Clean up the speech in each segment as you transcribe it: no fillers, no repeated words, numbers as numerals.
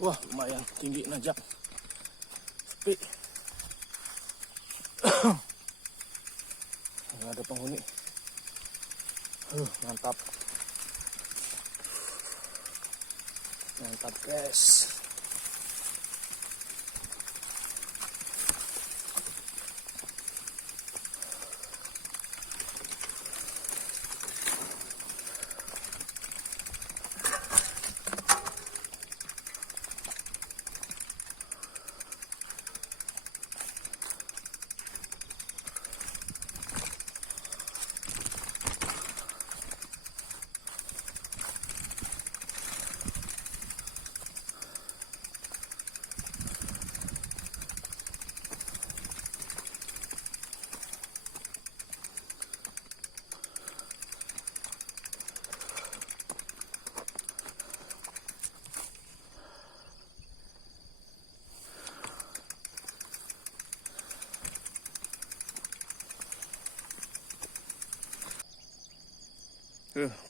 Wah, lumayan tinggi nanjak. Tapi nggak ada penghuni. Mantap. Mantap, guys.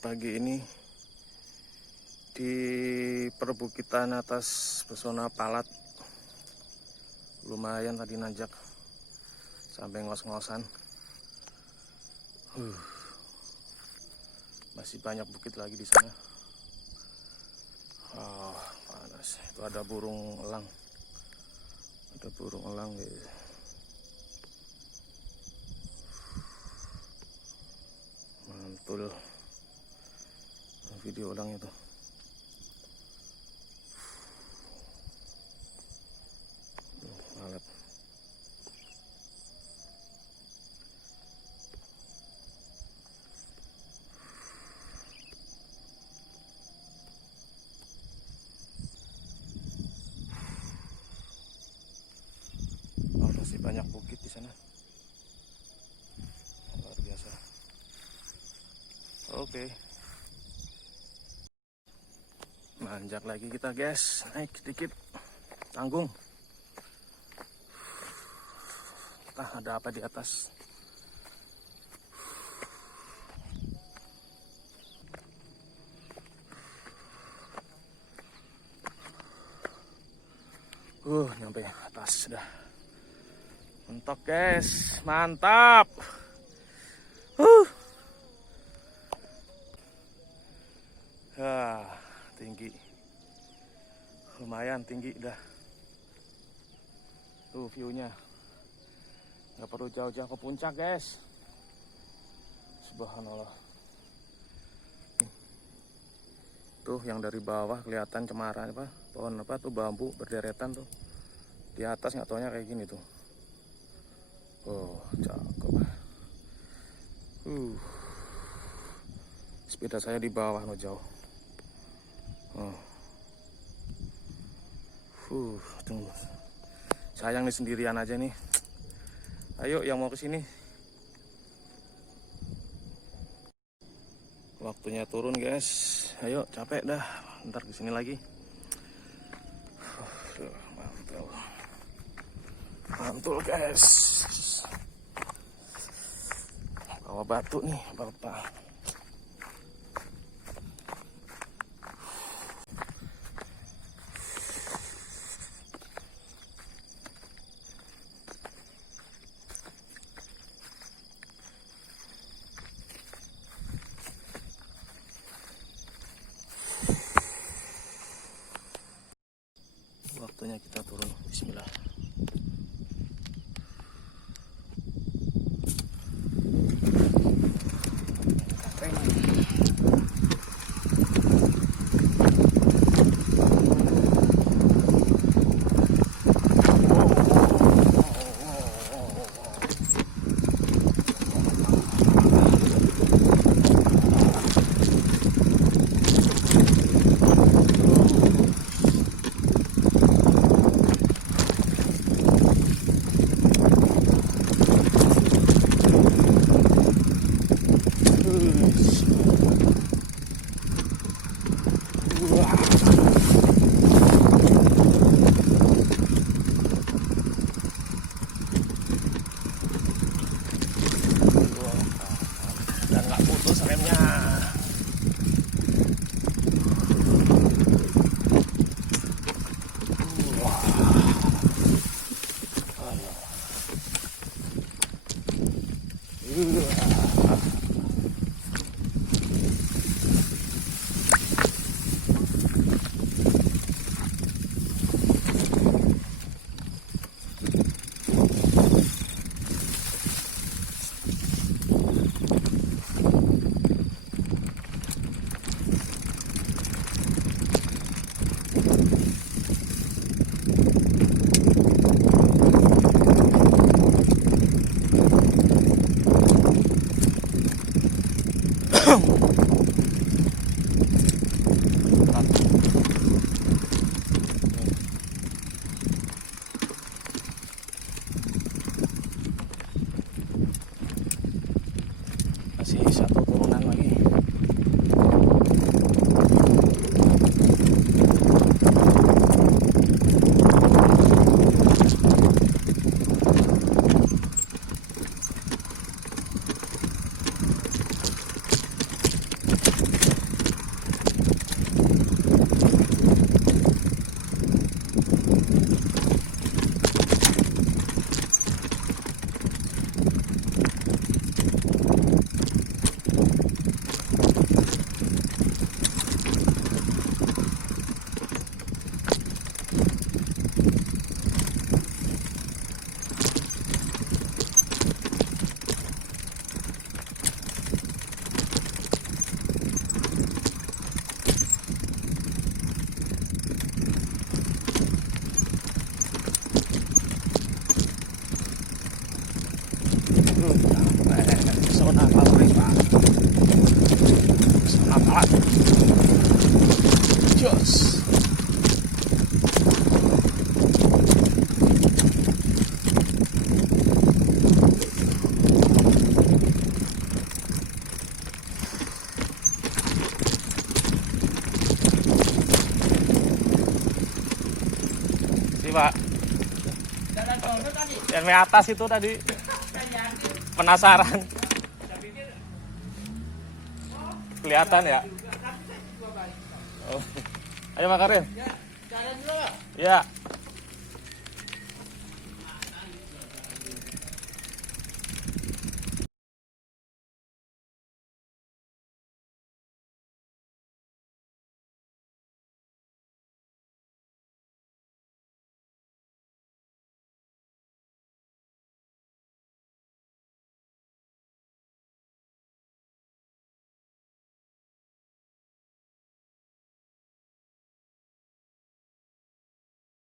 Pagi ini di perbukitan atas pesona Palat lumayan tadi nanjak sampai ngos-ngosan. Masih banyak bukit lagi di sana. Oh, panas. Itu ada burung elang. Ada burung elang, guys. Mantul. Video ulang itu. Malat. Masih banyak bukit di sana. Luar biasa. Oke. Manjak lagi kita, guys. Naik sedikit, tanggung. Entah ada apa di atas. Nyampe atas sudah. Mentok, guys. Mantap. Tinggi. Lumayan tinggi dah. Tuh view-nya. Nggak perlu jauh-jauh ke puncak, guys. Subhanallah. Tuh yang dari bawah kelihatan Cemara apa? Pohon apa tuh, bambu berderetan tuh. Di atas nggak taunya kayak gini tuh. Oh, cakep. Sepeda saya di bawah no jauh. Tunggu. Sayang nih sendirian aja nih. Ayo yang mau kesini. Waktunya turun, guys. Ayo, capek dah. Ntar kesini lagi. Mantul. Mantul, guys. Bawa batu nih, Bapak. Waktunya kita turun. Bismillah. Masih satu turunan lagi. Zona favorit Pak. Zona alat. Jos. Sih Pak. Yang di atas itu tadi. Penasaran. Kelihatan ya? Oh. Ayo Pak Karim. Ya.